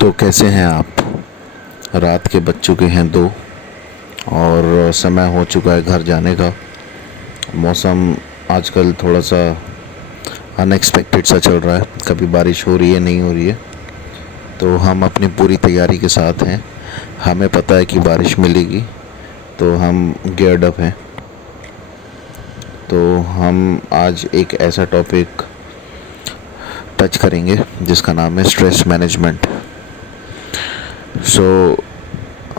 तो कैसे हैं आप। रात के बज चुके हैं 2 और समय हो चुका है घर जाने का। मौसम आजकल थोड़ा सा अनएक्सपेक्टेड सा चल रहा है, कभी बारिश हो रही है नहीं हो रही है। तो हम अपनी पूरी तैयारी के साथ हैं, हमें पता है कि बारिश मिलेगी, तो हम गियर्ड अप हैं। तो हम आज एक ऐसा टॉपिक टच करेंगे जिसका नाम है stress management. So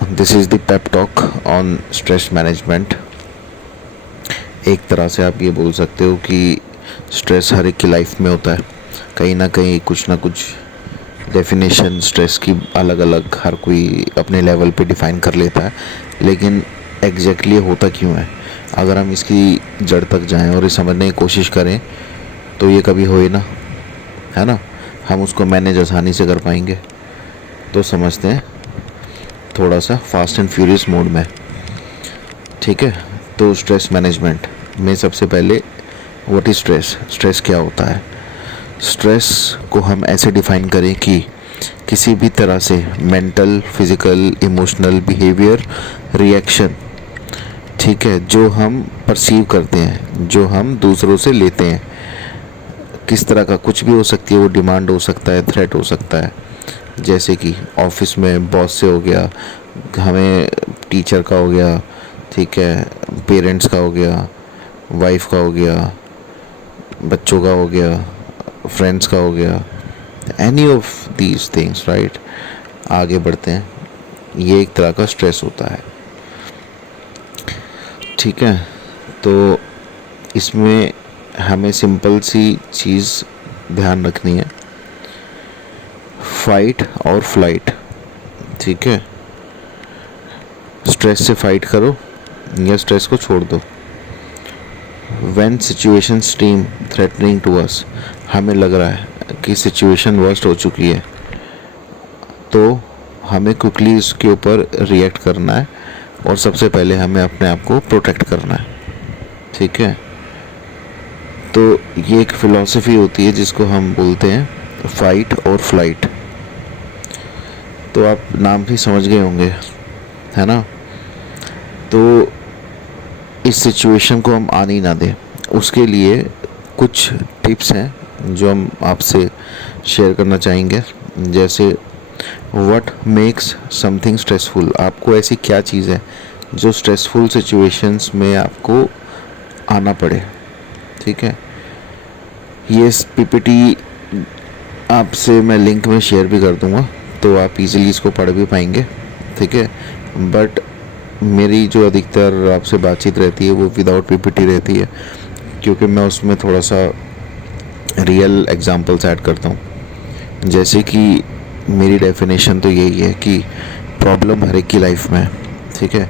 this is the pep talk on stress management. एक तरह से आप ये बोल सकते हो कि स्ट्रेस हर एक की लाइफ में होता है, कहीं ना कहीं कुछ ना कुछ डेफिनेशन स्ट्रेस की अलग अलग हर कोई अपने लेवल पे डिफ़ाइन कर लेता है, लेकिन एग्जैक्टली होता क्यों है। अगर हम इसकी जड़ तक जाएं और ये समझने की कोशिश करें तो ये कभी होए ना, है ना। हम उसको मैनेज आसानी से कर पाएंगे। तो समझते हैं थोड़ा सा फास्ट एंड फ्यूरियस मोड में, ठीक है। तो स्ट्रेस मैनेजमेंट में सबसे पहले व्हाट इज स्ट्रेस, स्ट्रेस क्या होता है। स्ट्रेस को हम ऐसे डिफ़ाइन करें कि किसी भी तरह से mental, physical, emotional behaviour reaction, ठीक है, जो हम परसीव करते हैं, जो हम दूसरों से लेते हैं, किस तरह का कुछ भी हो सकती है। वो डिमांड हो सकता है, थ्रेट हो सकता है, जैसे कि ऑफिस में बॉस से हो गया, हमें टीचर का हो गया, ठीक है, पेरेंट्स का हो गया, वाइफ का हो गया, बच्चों का हो गया, फ्रेंड्स का हो गया, any of these things, right. आगे बढ़ते हैं, ये एक तरह का स्ट्रेस होता है, ठीक है। तो इसमें हमें सिंपल सी चीज़ ध्यान रखनी है, फाइट और फ्लाइट, ठीक है। स्ट्रेस से फाइट करो या स्ट्रेस को छोड़ दो। When situation seem threatening to us, हमें लग रहा है कि सिचुएशन वर्स्ट हो चुकी है, तो हमें क्विकली इसके ऊपर रिएक्ट करना है और सबसे पहले हमें अपने आप को प्रोटेक्ट करना है, ठीक है। तो ये एक फ़िलॉसफी होती है जिसको हम बोलते हैं फाइट और फ्लाइट। तो आप नाम भी समझ गए होंगे, है ना। तो इस सिचुएशन को हम आने ही ना दें, उसके लिए कुछ टिप्स हैं जो हम आपसे शेयर करना चाहेंगे। जैसे व्हाट मेक्स समथिंग स्ट्रेसफुल, आपको ऐसी क्या चीज़ है जो स्ट्रेसफुल सिचुएशंस में आपको आना पड़े, ठीक है। ये पीपीटी आपसे मैं लिंक में शेयर भी कर दूंगा, तो आप इजीली इसको पढ़ भी पाएंगे, ठीक है। बट मेरी जो अधिकतर आपसे बातचीत रहती है वो विदाउट पीपीटी रहती है, क्योंकि मैं उसमें थोड़ा सा रियल एग्जांपल्स ऐड करता हूँ। जैसे कि मेरी डेफिनेशन तो यही है कि प्रॉब्लम हर एक की लाइफ में है, ठीक है।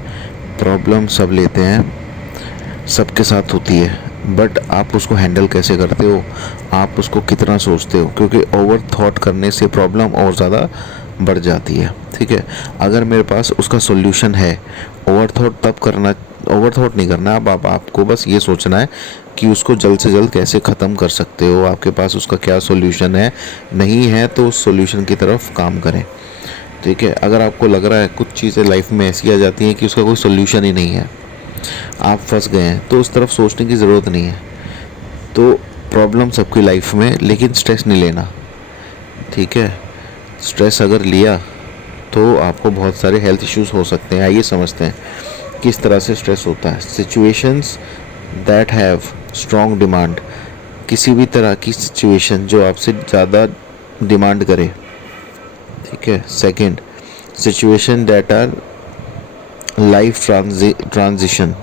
प्रॉब्लम सब लेते हैं, सबके साथ होती है, बट आप उसको हैंडल कैसे करते हो, आप उसको कितना सोचते हो, क्योंकि ओवर थॉट करने से प्रॉब्लम और ज़्यादा बढ़ जाती है, ठीक है। अगर मेरे पास उसका सॉल्यूशन है, ओवर थॉट नहीं करना। अब आपको बस ये सोचना है कि उसको जल्द से जल्द कैसे ख़त्म कर सकते हो, आपके पास उसका क्या सॉल्यूशन है। नहीं है तो उस सॉल्यूशन की तरफ काम करें, ठीक है। अगर आपको लग रहा है कुछ चीज़ें लाइफ में ऐसी आ जाती हैं कि उसका कोई सॉल्यूशन ही नहीं है, आप फंस गए हैं, तो उस तरफ सोचने की ज़रूरत नहीं है। तो प्रॉब्लम सबकी लाइफ में, लेकिन स्ट्रेस नहीं लेना, ठीक है। स्ट्रेस अगर लिया तो आपको बहुत सारे हेल्थ इश्यूज हो सकते हैं। आइए समझते हैं किस तरह से स्ट्रेस होता है। Situations that have strong demand, किसी भी तरह की सिचुएशन जो आपसे ज़्यादा डिमांड करे, ठीक है। Second, situation that our life transition,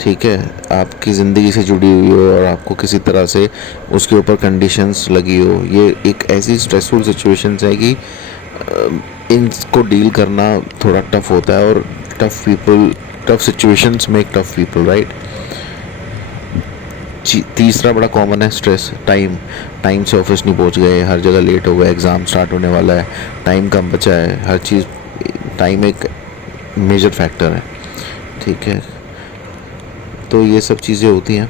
ठीक है, आपकी ज़िंदगी से जुड़ी हुई हो और आपको किसी तरह से उसके ऊपर कंडीशंस लगी हो। ये एक ऐसी स्ट्रेसफुल सिचुएशंस है कि इनको डील करना थोड़ा टफ होता है, और tough situations make tough people, right. तीसरा बड़ा कॉमन है स्ट्रेस टाइम से ऑफिस नहीं पहुंच गए, हर जगह लेट हो गए, एग्ज़ाम स्टार्ट होने वाला है, टाइम कम बचा है, हर चीज़, टाइम एक मेजर फैक्टर है, ठीक है। तो ये सब चीज़ें होती हैं।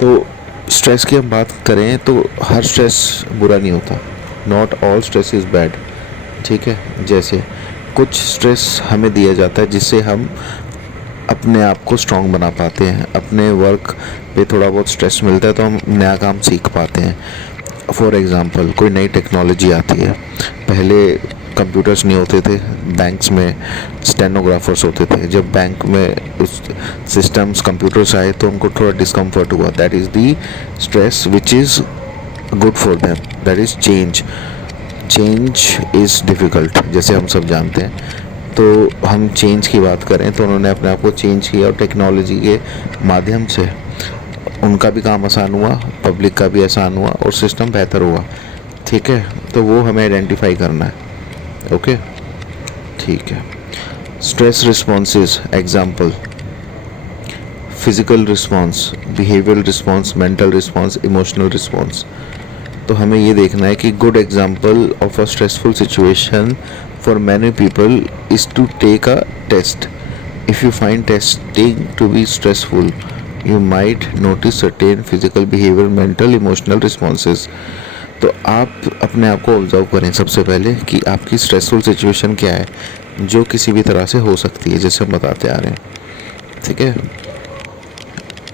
तो स्ट्रेस की हम बात करें तो हर स्ट्रेस बुरा नहीं होता, not all stress is bad, ठीक है। जैसे कुछ स्ट्रेस हमें दिया जाता है जिससे हम अपने आप को स्ट्रॉन्ग बना पाते हैं, अपने वर्क पे थोड़ा बहुत स्ट्रेस मिलता है तो हम नया काम सीख पाते हैं। फॉर एग्ज़ाम्पल कोई नई टेक्नोलॉजी आती है, पहले कंप्यूटर्स नहीं होते थे, बैंक्स में स्टेनोग्राफर्स होते थे। जब बैंक में उस सिस्टम्स कंप्यूटर्स आए तो उनको थोड़ा डिस्कम्फर्ट हुआ। That is the stress which is good for them, that is change. Change is difficult, जैसे हम सब जानते हैं। तो हम चेंज की बात करें तो उन्होंने अपने आप को चेंज किया और टेक्नोलॉजी के माध्यम से उनका भी काम आसान हुआ, पब्लिक का भी आसान हुआ और सिस्टम बेहतर हुआ, ठीक है। तो वो हमें आइडेंटिफाई करना है, ओके, ठीक है। Stress responses, example physical response, behavioural response, mental response, emotional response. तो हमें ये देखना है कि good example of a stressful situation for many people is to take a test. If you find testing to be stressful you might notice certain physical, behavior, mental, emotional responses। तो आप अपने आप को ऑब्जर्व करें सबसे पहले कि आपकी स्ट्रेसफुल सिचुएशन क्या है जो किसी भी तरह से हो सकती है, जैसे हम बताते आ रहे हैं, ठीक है।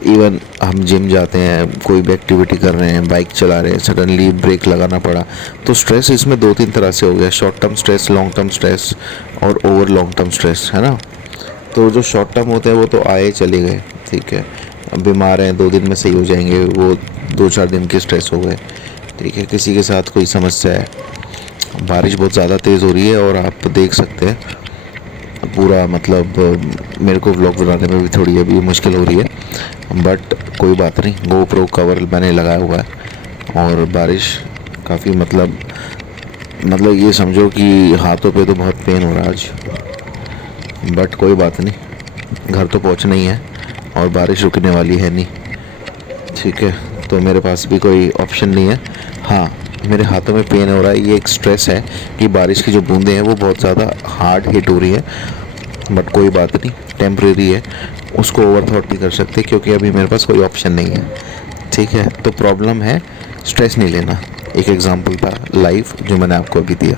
इवन हम जिम जाते हैं, कोई भी एक्टिविटी कर रहे हैं, बाइक चला रहे हैं, सडनली ब्रेक लगाना पड़ा, तो स्ट्रेस इसमें 2-3 तरह से हो गया, short term stress, long term stress और ओवर लॉन्ग टर्म स्ट्रेस, है ना। तो जो शॉर्ट टर्म होते हैं वो तो आए चले गए, ठीक है। बीमार हैं 2 दिन में सही हो जाएंगे, वो 2-4 दिन के स्ट्रेस हो गए, ठीक है। किसी के साथ कोई समस्या है, बारिश बहुत ज़्यादा तेज़ हो रही है और आप देख सकते हैं पूरा, मतलब मेरे को व्लॉग बनाने में भी थोड़ी अभी मुश्किल हो रही है, बट कोई बात नहीं, GoPro कवर मैंने लगाया हुआ है और बारिश काफ़ी मतलब ये समझो कि हाथों पे तो बहुत पेन हो रहा है आज, बट कोई बात नहीं, घर तो पहुंचना ही है और बारिश रुकने वाली है नहीं, ठीक है। तो मेरे पास भी कोई ऑप्शन नहीं है। हाँ, मेरे हाथों में पेन हो रहा है, ये एक स्ट्रेस है कि बारिश की जो बूंदें हैं वो बहुत ज़्यादा हार्ड हिट हो रही है, बट कोई बात नहीं, टेम्प्रेरी है, उसको ओवर थॉट नहीं कर सकते क्योंकि अभी मेरे पास कोई ऑप्शन नहीं है, ठीक है। तो प्रॉब्लम है स्ट्रेस नहीं लेना। एक एग्जाम्पल था लाइफ जो मैंने आपको अभी दिया।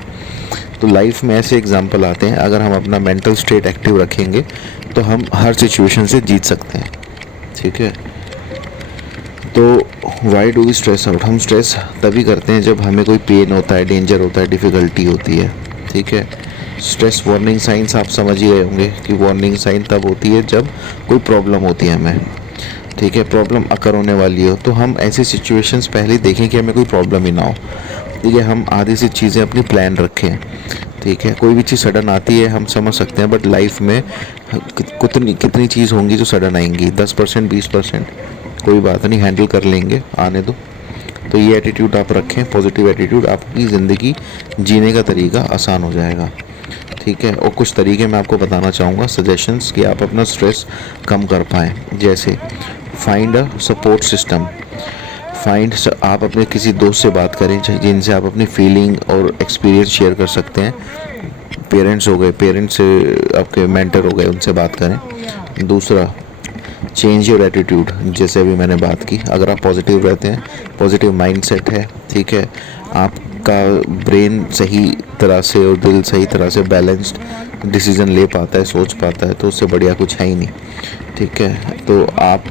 तो लाइफ में ऐसे एग्जाम्पल आते हैं, अगर हम अपना मेंटल स्टेट एक्टिव रखेंगे तो हम हर सिचुएशन से जीत सकते हैं, ठीक है। तो why do we stress out, हम स्ट्रेस तभी करते हैं जब हमें कोई पेन होता है, डेंजर होता है, डिफ़िकल्टी होती है, ठीक है। स्ट्रेस वार्निंग साइंस आप समझ ही गए होंगे कि वार्निंग साइन तब होती है जब कोई प्रॉब्लम होती है हमें, ठीक है, प्रॉब्लम अकर होने वाली हो। तो हम ऐसी सिचुएशंस पहले देखें कि हमें कोई प्रॉब्लम ही ना हो, ठीक है। हम आधी सी चीज़ें अपनी प्लान रखें, ठीक है। कोई भी चीज़ सडन आती है हम समझ सकते हैं, बट लाइफ में कितनी चीज़ होंगी जो सडन आएंगी, 10%, 20%, कोई बात नहीं, हैंडल कर लेंगे, आने दो। तो ये एटीट्यूड आप रखें, पॉजिटिव एटीट्यूड, आपकी ज़िंदगी जीने का तरीका आसान हो जाएगा, ठीक है। और कुछ तरीके मैं आपको बताना चाहूँगा, सजेशंस, कि आप अपना स्ट्रेस कम कर पाएँ। जैसे फाइंड अ सपोर्ट सिस्टम, आप अपने किसी दोस्त से बात करें जिनसे आप अपनी फीलिंग और एक्सपीरियंस शेयर कर सकते हैं। पेरेंट्स हो गए, पेरेंट्स से आपके मेंटर हो गए, उनसे बात करें। दूसरा, चेंज योर एटीट्यूड, जैसे अभी मैंने बात की, अगर आप पॉजिटिव रहते हैं, पॉजिटिव माइंडसेट है, ठीक है, आपका ब्रेन सही तरह से और दिल सही तरह से बैलेंस्ड डिसीज़न ले पाता है, सोच पाता है, तो उससे बढ़िया कुछ है ही नहीं, ठीक है। तो आप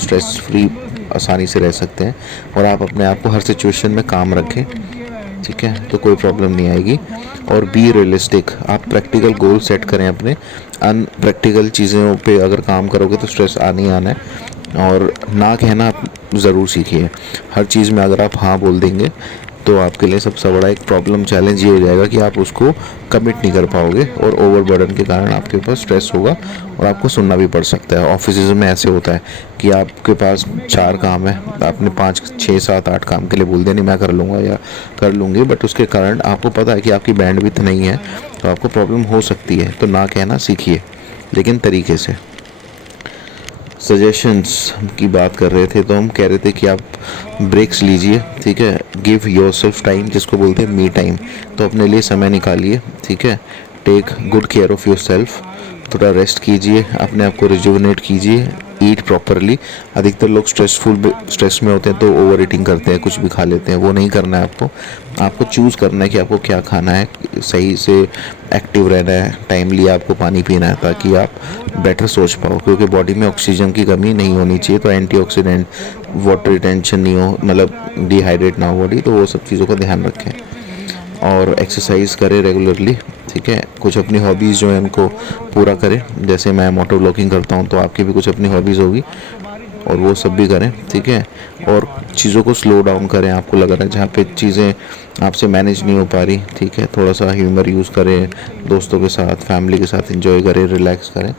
स्ट्रेस फ्री आसानी से रह सकते हैं और आप अपने आप को हर सिचुएशन में काम रखें, ठीक है, तो कोई प्रॉब्लम नहीं आएगी। और बी रियलिस्टिक, आप प्रैक्टिकल गोल सेट करें अपने, अनप्रैक्टिकल चीज़ों पे अगर काम करोगे तो स्ट्रेस आना ही आना है। और ना कहना आप ज़रूर सीखिए, हर चीज़ में अगर आप हाँ बोल देंगे तो आपके लिए सबसे बड़ा एक प्रॉब्लम चैलेंज ये हो जाएगा कि आप उसको कमिट नहीं कर पाओगे और ओवरबर्डन के कारण आपके ऊपर स्ट्रेस होगा और आपको सुनना भी पड़ सकता है। ऑफिस में ऐसे होता है कि आपके पास 4 काम है, आपने 5, 6, 7, 8 काम के लिए बोल दिया नहीं मैं कर लूँगा या कर लूँगी, बट उसके कारण आपको पता है कि आपकी बैंडविड्थ नहीं है, तो आपको प्रॉब्लम हो सकती है। तो ना कहना सीखिए, लेकिन तरीके से। सजेशंस की बात कर रहे थे तो हम कह रहे थे कि आप ब्रेक्स लीजिए, ठीक है, गिव योरसेल्फ टाइम, जिसको बोलते हैं मी टाइम, तो अपने लिए समय निकालिए, ठीक है। Take good care of yourself, थोड़ा रेस्ट कीजिए, अपने आप को रिजुवनेट कीजिए, ईट प्रॉपरली। अधिकतर लोग स्ट्रेस में होते हैं तो ओवर ईटिंग करते हैं, कुछ भी खा लेते हैं। वो नहीं करना है आपको चूज़ करना है कि आपको क्या खाना है, सही से एक्टिव रहना है, टाइमली आपको पानी पीना है ताकि आप बेटर सोच पाओ, क्योंकि बॉडी में ऑक्सीजन की कमी नहीं होनी चाहिए। तो एंटीऑक्सीडेंट, वाटर रिटेंशन नहीं हो, मतलब डिहाइड्रेट ना हो बॉडी, तो वो सब चीज़ों का ध्यान रखें। और एक्सरसाइज करें रेगुलरली, ठीक है। कुछ अपनी हॉबीज़ जो है उनको पूरा करें, जैसे मैं मोटर ब्लॉगिंग करता हूँ तो आपकी भी कुछ अपनी हॉबीज़ होगी, और वो सब भी करें, ठीक है। और चीज़ों को स्लो डाउन करें, आपको लग रहा है जहाँ पे चीज़ें आपसे मैनेज नहीं हो पा रही, ठीक है, थोड़ा सा ह्यूमर यूज़ करें, दोस्तों के साथ, फैमिली के साथ एंजॉय करें, रिलैक्स करें,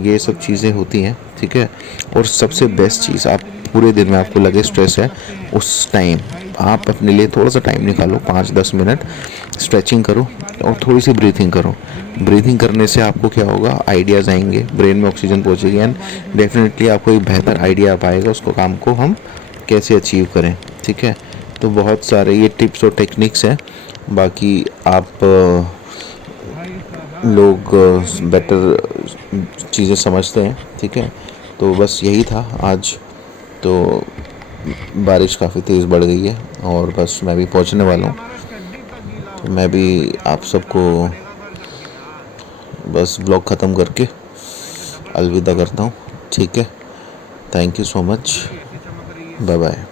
ये सब चीज़ें होती हैं, ठीक है। और सबसे बेस्ट चीज़, आप पूरे दिन में आपको लगे स्ट्रेस है, उस टाइम आप अपने लिए थोड़ा सा टाइम निकालो, 5-10 मिनट स्ट्रेचिंग करो और थोड़ी सी ब्रीथिंग करो। ब्रीथिंग करने से आपको क्या होगा, आइडियाज़ आएंगे, ब्रेन में ऑक्सीजन पहुंचेगी एंड डेफिनेटली आपको एक बेहतर आइडिया आ पाएगा उसको काम को हम कैसे अचीव करें, ठीक है। तो बहुत सारे ये टिप्स और टेक्निक्स हैं, बाकी आप लोग बेटर चीज़ें समझते हैं, ठीक है। तो बस यही था आज। तो बारिश काफ़ी तेज़ बढ़ गई है और बस मैं भी पहुंचने वाला हूँ, तो मैं भी आप सबको बस ब्लॉग ख़त्म करके अलविदा करता हूँ, ठीक है। Thank you so much, bye bye.